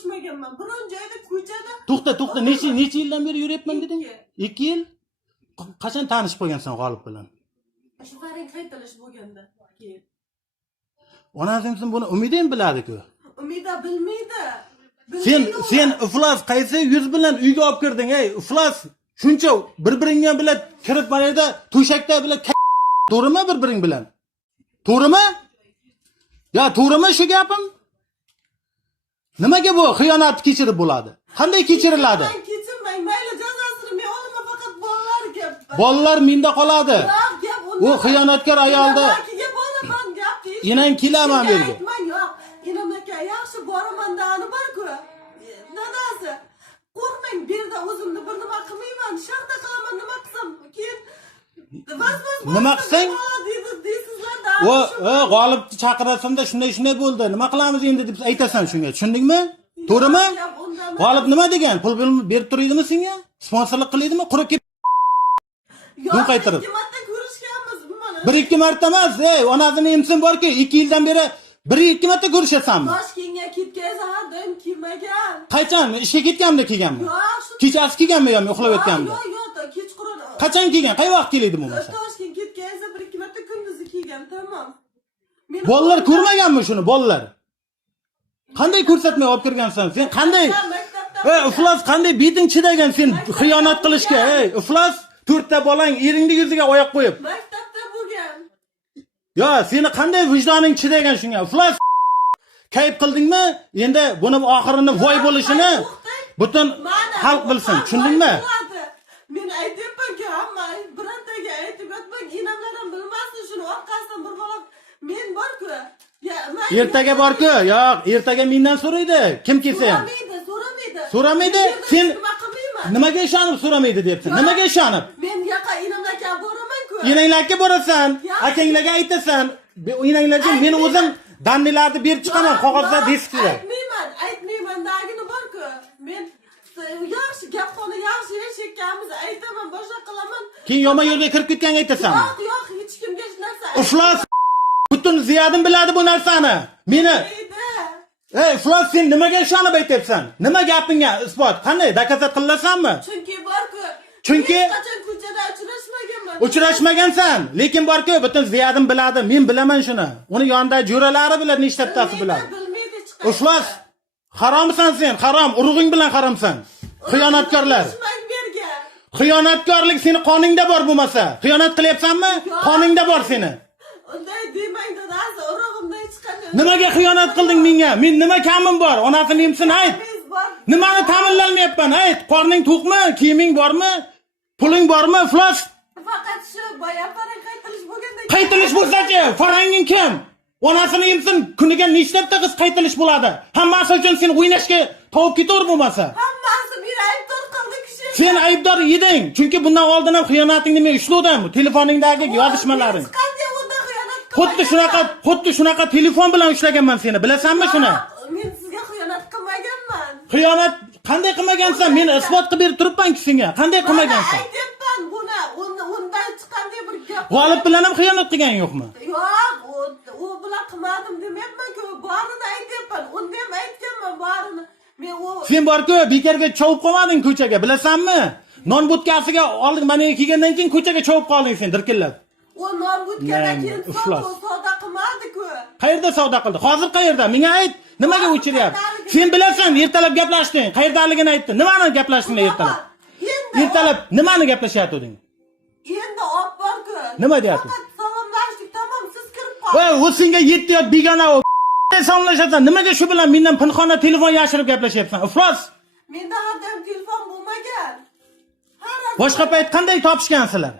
uchrashmaganman. Biron joyda ko'chada. To'xta, necha yildan beri yuryapman deding? 2 yil. Qachon tanishib qolgansan G'olib bilan? Shu faring qaytalish bo'lganda keyin. Onasingizdan buni Umidin biladi-ku. Umida bilmaydi. Sen iflos qaysi yuz bilan uyga olib kirding, ey, iflos. Shuncha bir-biringga bilan kirib mana yerda to'shakda bilan to'g'rimi bir-biring bilan? To'g'rimi? Ya to'g'rimi shu gapim? Nimaga bu xiyonat kechirib bo'ladi? Qanday kechiriladi? Men kechirmang, mayli jazosini men olaman, faqat bolalar gap. Bolalar menda qoladi. U xiyonatkor ayolda. Inang kelaman bu yerga. Yo'q, inam aka yaxshi boraman dani bor-ku. Dadasi, qo'rqmang, bu yerda o'zimni bir nima qilmayman, shartta qilaman, nima qilsam, keyin nima qilsang? deysizlar-da. G'olibni chaqirasan-da shunday bo'ldi. Nima qilamiz endi deb aytasan shunga. Tushundingmi? To'g'rimi? G'olib nima degan? Pul berib turaydimi senga? Sponsorlik qilaydimi? Qurib kelib. Yo'q, qaytirib. 2 marta ko'rishganmiz mana. 1-2 marta emas, ey, onasini emsin borki, 2 yildan beri 1-2 marta ko'rishasanmi? Toshkentga ketgansa har doim kelmagan. Qachon? Ishga ketganimda kelganmi? Yo'q, Kechasi kelganmi yo'qmi uxlab yotganimda? Yo'q, kechqurun. Qachon kelgan? Qay vaqt keladi bu mashina? Toshkentga ketgansa 1-2 marta kunduzi kelgan, tamam. Bolalar ko'rmaganmi shuni, bolalar? Qanday ko'rsatmay olib kirgansan? Sen qanday? Ey, iflos, qanday beting chidagan sen xiyonat qilishga, ey, iflos? 4 ta bolang eringni yuziga oyoq qo'yib. Maktabda bo'lgan. Yo, seni qanday vijdoning chidagan shunga? Iflos. Kayf qildingmi? Endi buni oxirini voy bo'lishini butun xalq bilsin. Tushundingmi? Men aytyapman-ku, hamma birontaga aytib yotmang, inamlarim bilmasin shuni orqasidan bir bola men bor-ku. Ertaga bor-ku, yo'q, ertaga mendan so'raydi. Kim kelsa ham. So'ramaydi. Sen nimaga ishonib so'ramaydi debsan? Nimaga ishonib? Men yoqqa inamlarga boraman-ku. Inanglarga borasan, akanglarga aytasan. Inanglarga men o'zim dannilarni berib chiqaman, qog'ozda diskda. Aytmayman, dagini bor-ku. Men yaxshi gapxona, yaxshi yashayotganimizni aytaman, boshqa qilaman. Keyin yomon yo'lga kirib ketganga aytasanmi? Yo'q, hech kimga hech narsa. Iflos. Butun ziyodim biladi bu narsani. Meni. Ey, iflos, sen nimaga ishonib aytyapsan? Nima gapingga isbot? Qanday dokazat qilasanmi? Chunki bor-ku. Chunki qachon ko'chada uchrashmaganman. Uchrashmagansan, lekin bor-ku, butun ziyodim biladi. Men bilaman shuni. Uni yonida jo'ralari biladi, nechtatasi biladi. Bilmaydi chiqadi. Iflos. Haromsan sen, harom, urug'ing bilan haromsan. Xiyonatkorlar. Xiyonatkorlik seni qoningda bor bo'lmasa, xiyonat qilyapsanmi? Qoningda bor seni. Unday demang dadasi, urug'imdan chiqadi. Nimaga xiyonat qilding menga? Men nima kamim bor? Onasini emsin, ayt. Nimani ta'minlanmayapman? Ayt. Qorning to'qmi? Kiyiming bormi? Puling bormi? Iflos. Faqat shu boya farang qaytilish bo'lganda. Qaytilish bo'lsa-chi, faranging kim? Onasini emsin, kuniga nechta qiz qaytilish bo'ladi? Hammasi uchun sen o'ynashga tovib ketaver bo'lmasa. Hammasi meni aybdor qildi kishi. Sen aybdor eding, chunki bundan oldin ham xiyonatingni men ushladim, telefoningdagi yozishmalaring. Qanday unda xiyonat Xuddi shunaqa telefon bilan ushlaganman seni, bilasanmi shuni? Men sizga xiyonat qilmaganman. Xiyonat qanday qilmagansan? Men isbot qilib berib turibman-ku senga. Qanday qilmagansan? Aytyapman buni, undan chiqqanday bir gap. G'olib bilan ham xiyonat qilgan yo'qmi? Yo'q, u bilan qilmadim demayapman-ku, borini aytyapman. Unda ham aytganman borini. Men Sen bor-ku, bekarga chovib qolmading ko'chaga, bilasanmi? Non butkasiga olding, mana kelgandan keyin ko'chaga chovib qolding sen dirkillab. O non butkadan keyin savdo qilmadi-ku. Qayerda savdo qildi? Hozir qayerda? Menga ayt. Nimaga o'chiryapti? Sen bilasan, ertalab gaplashding. Qayerdaligini aytdi. Nimani gaplashding ertalab? Ertalab nimani gaplashyaptiding? Endi olib bor-ku. Nima deyapti? Salomlashdik, tamom, siz kirib qoling. Voy, u senga 7 yot begona o. Salomlashasan. Nimaga shu bilan mendan pinxona telefon yashirib gaplashyapsan? Iflos. Menda har doim telefon bo'lmagan. Boshqa payt qanday topishgansizlar?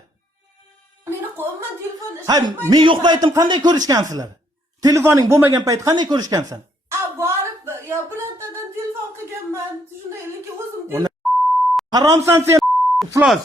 Meni qo'limdan telefon Ha, men yo'q paytim qanday ko'rishgansizlar? Telefoning bo'lmagan payt qanday ko'rishgansan? Borib, yo birontadan telefon qilganman. Shunday, lekin o'zim Haromsan sen, iflos.